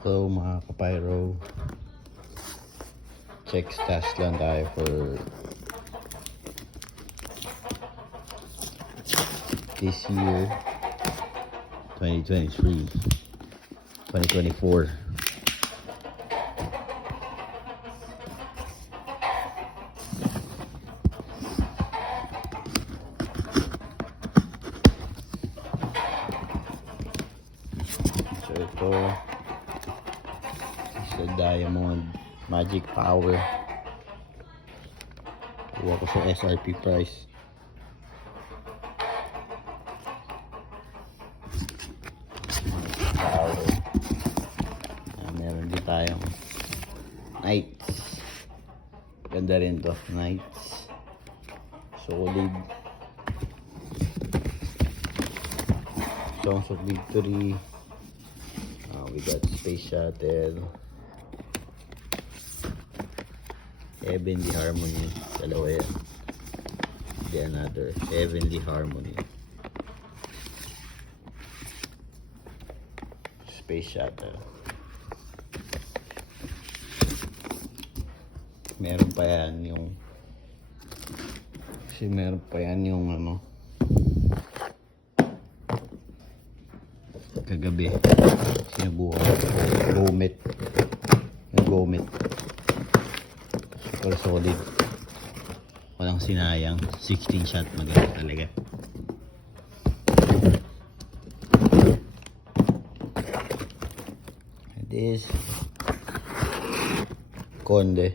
Hello mga kapyro. Check stash lang tayo for this year 2023 2024. So ito sa Diamond Magic Power, kuha ko sa SRP price. Power. Meron din tayong Knights, ganda rin to. Knights solid. Songs of Victory. We got Space Shuttle, Heavenly Harmony, dalawa yan. The another Heavenly Harmony, Space Shuttle. Meron pa yan yung ano kagabi sinubukan Gomet, yung Gomet super solid, walang sinayang. 16 shot, maganda talaga. This Conde,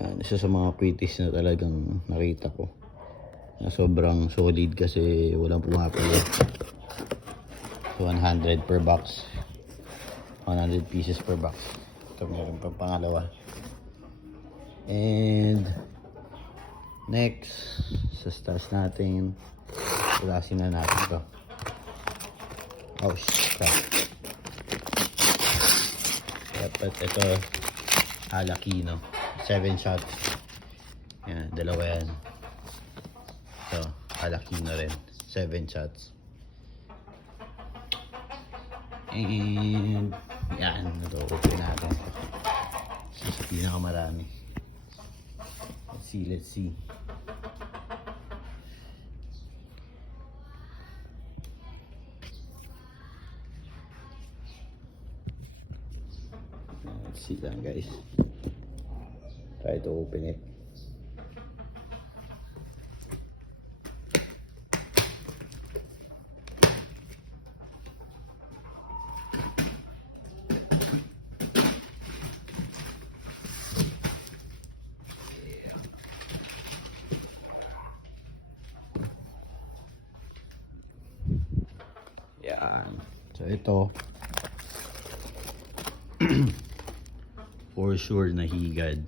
yan, isa sa mga pretties na talagang nakita ko na sobrang solid kasi walang pumapalo. So 100 per box, 100 pieces per box. Ito meron pa pangalawa. And next sa stash natin, kulasin na natin ito. Oh shit, dapat ito Alakino 7 shots. Yan, dalawa yan. Ito Alakino rin 7 shots. And yan, ito-open natin. So, sa pinakamarami. Let's see. Let's see lang guys. Try to open it. Yan. So ito for sure na higad.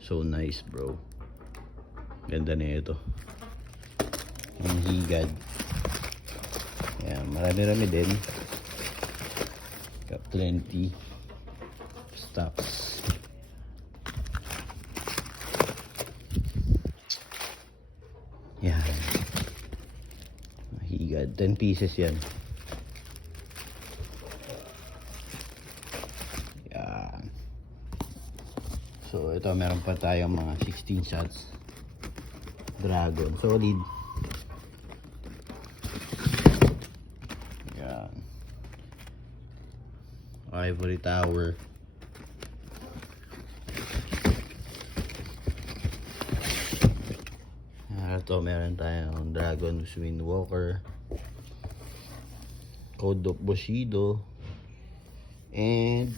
So nice bro. Ganda na ito. Yung higad. Yan, marami-rami din. Got plenty stocks. Yan. Higad, 10 pieces yan. Yan. So ito meron pa tayong mga 16 shots Dragon, solid. Yan. Ivory Tower. Ito meron tayong Dragon Windwalker, Code of Bushido, and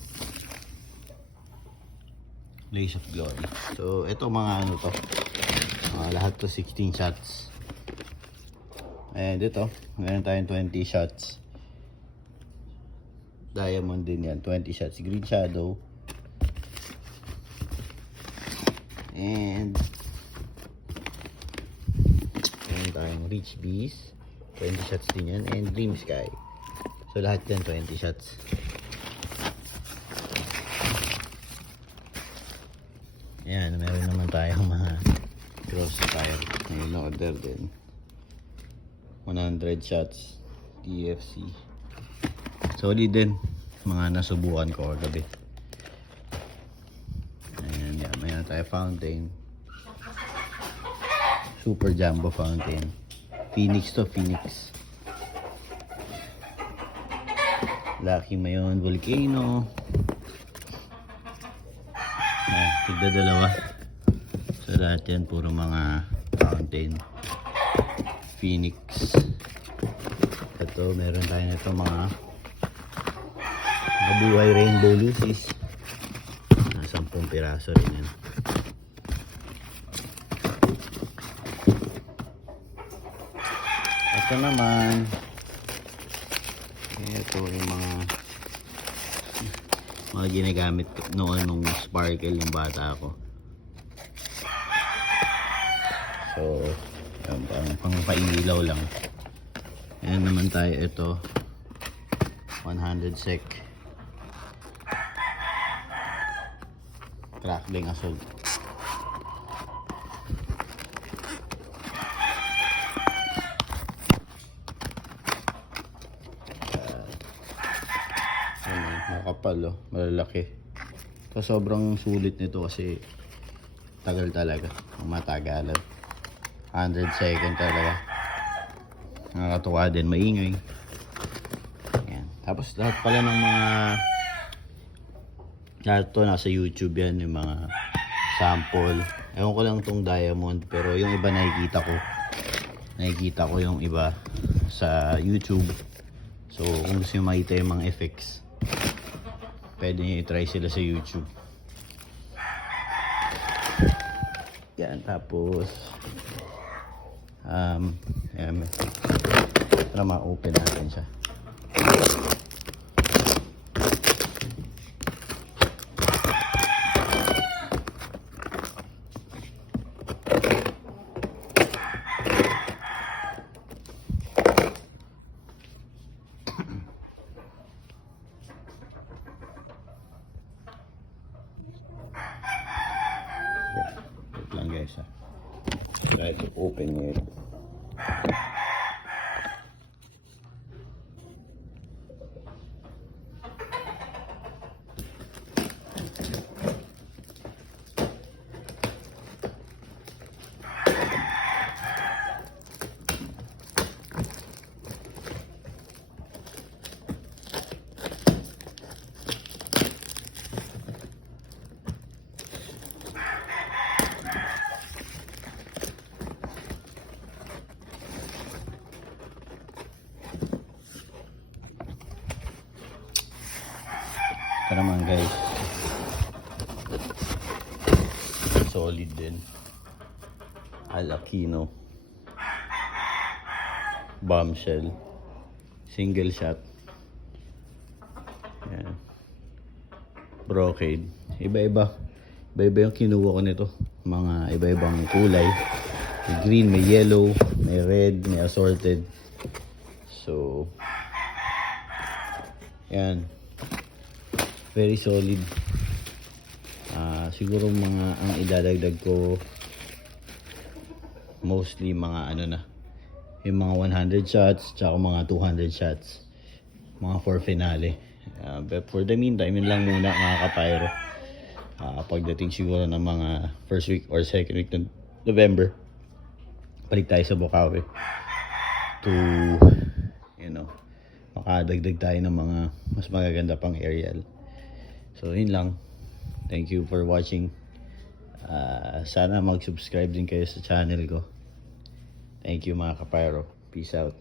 Blaze of Glory. So ito mga ano to, lahat to 16 shots. And ito meron tayong 20 shots Diamond din yan, 20 shots Green Shadow. And meron tayong Rich Beast, 20 shots din yan, and Dream Sky. So lahat yan 20 shots. Ayan, meron naman tayong mga Crossfire na in-order din, 100 shots TFC. Solid din. Mga nasubukan ko kagabi. Ayan, yan. Mayroon tayo fountain. Super Jumbo fountain. Phoenix to Phoenix. Lucky Mayon Volcano. Ayan, tigda dalawa. So lahat yan puro mga fountain. Phoenix. Ito, meron tayo nito mga mabuhay rainbow lucis. 10 piraso rin yan. Ito naman, ito yung mga ginagamit noon nung sparkle yung bata ako. So, yan, pang pailaw lang. Ayan naman tayo, ito 100 sec crackling assault. Makapal, oh, malalaki. So, sobrang sulit nito kasi tagal talaga, matagalan. 100 second talaga. Nakakatuwa din, maingay. Yan. Tapos lahat pala ng mga lahat to nasa YouTube yan, yung mga sample. Ewan ko lang tong diamond, pero yung iba nakikita ko yung iba sa YouTube. So kung gusto nyo makita yung mga effects, pwede nyo i-try sila sa YouTube. Yan, tapos yan, para ma-open natin siya. Wait lang guys, ha. Try to open it. Ito naman guys, solid din. Al-Aquino bombshell, single shot. Yan. Brocade, iba-iba yung kinuha ko nito, mga iba-ibang kulay. May green, may yellow, may red, may assorted. So yan, very solid. Siguro mga ang idadagdag ko mostly mga ano na, yung mga 100 shots tsaka mga 200 shots, mga for finale. But for the meantime, yun lang muna mga kapyro. Pagdating siguro ng mga first week or second week ng November, balik tayo sa Bukawi to, you know, makadagdag tayo ng mga mas magaganda pang aerial. So yun lang. Thank you for watching. Sana mag-subscribe din kayo sa channel ko. Thank you mga kapyro. Peace out.